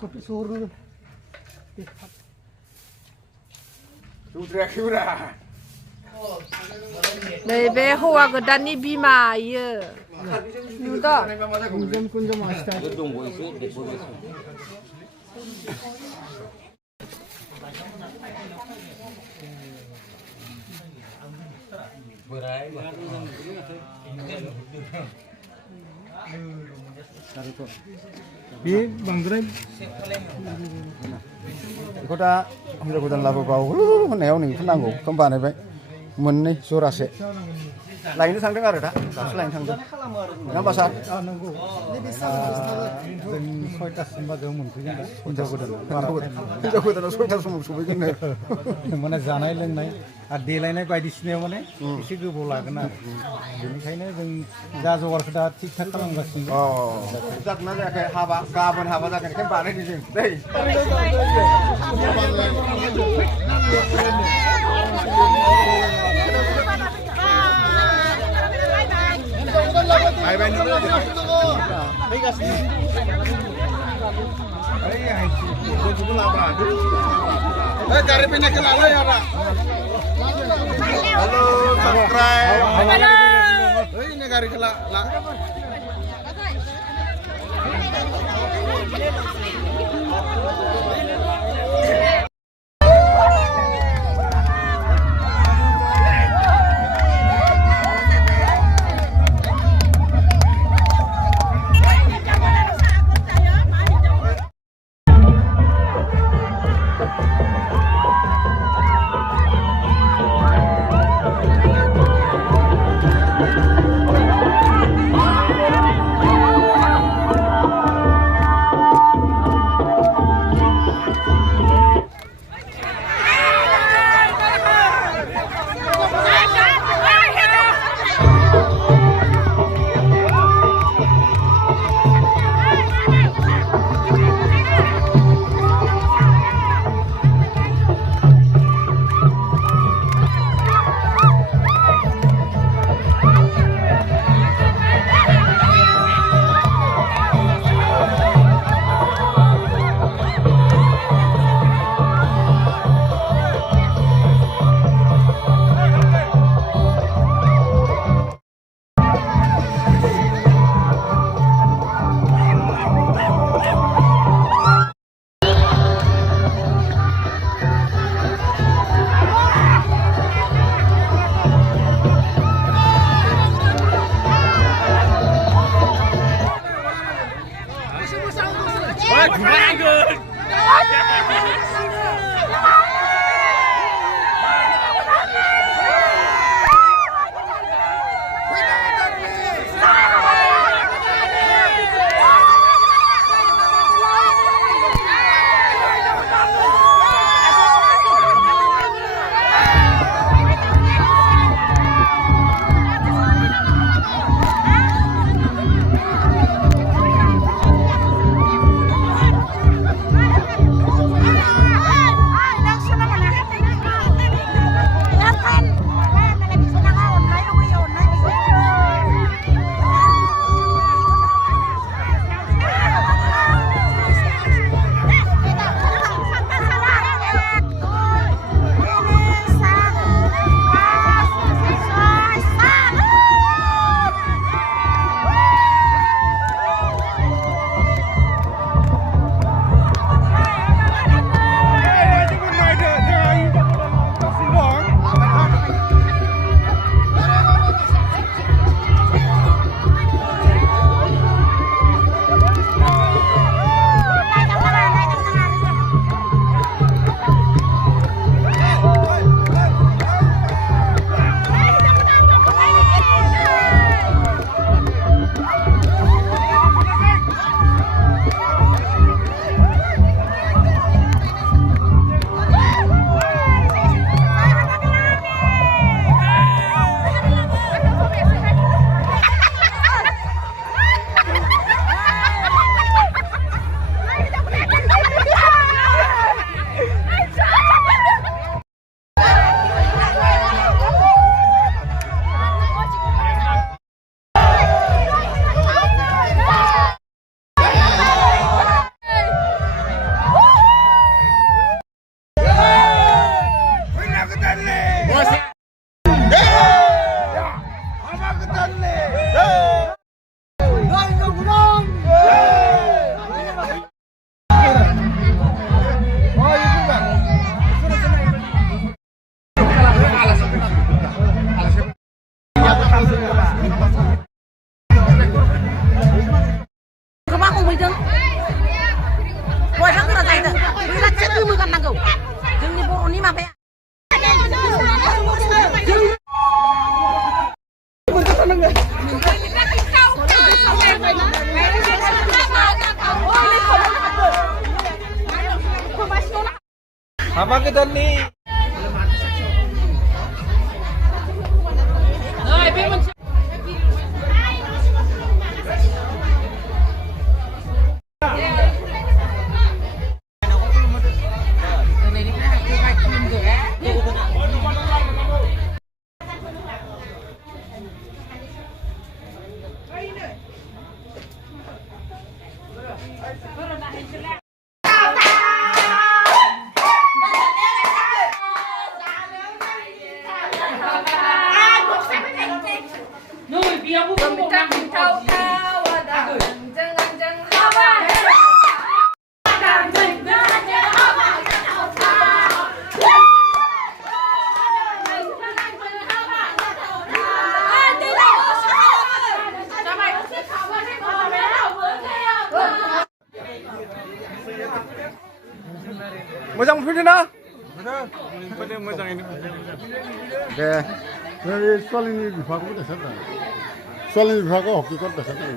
Kopi suruh. नैबे हौवा गोदाननि बिमा इयो नुदों Kunjam asta. Bi bangdrai. Beखौ दा हिनजाव गोदान लाबोबाव होननायाव नोंखौ नांगौ बेखौनो बानायबाय मोननै जरासे लायनो थांदों आरो दासो लायनो थांदों नङा होमबा सार Nunggu. जों 6टासिम बाजोआव मोनफैगोन दा हिनजाव गोदाना 6टार समाव सफैगोन माने जानाय लोंनाय आरो देलायनाय बायदिसिनायाव माने एसे गोबाव लागोन आरो बेनिखायनो जों जा जगारखौ दा थिग थाक खालामगासिनो जागोन ना जायाखै हाबा गाबोन हाबा जागोन ओंखायनो बानायदों जों दै Halo, subscribe. Ini gari kelak. गाननांगौ जोंनि बर'नि माबाया Apa kita nih? मोजां मोनफैदो ना मोजाङैनो दे ছোৱালীজনীৰ বিভাগো দেখা যায় ছোৱালীজনীৰ বিভাগো হকীকত দেখা যায়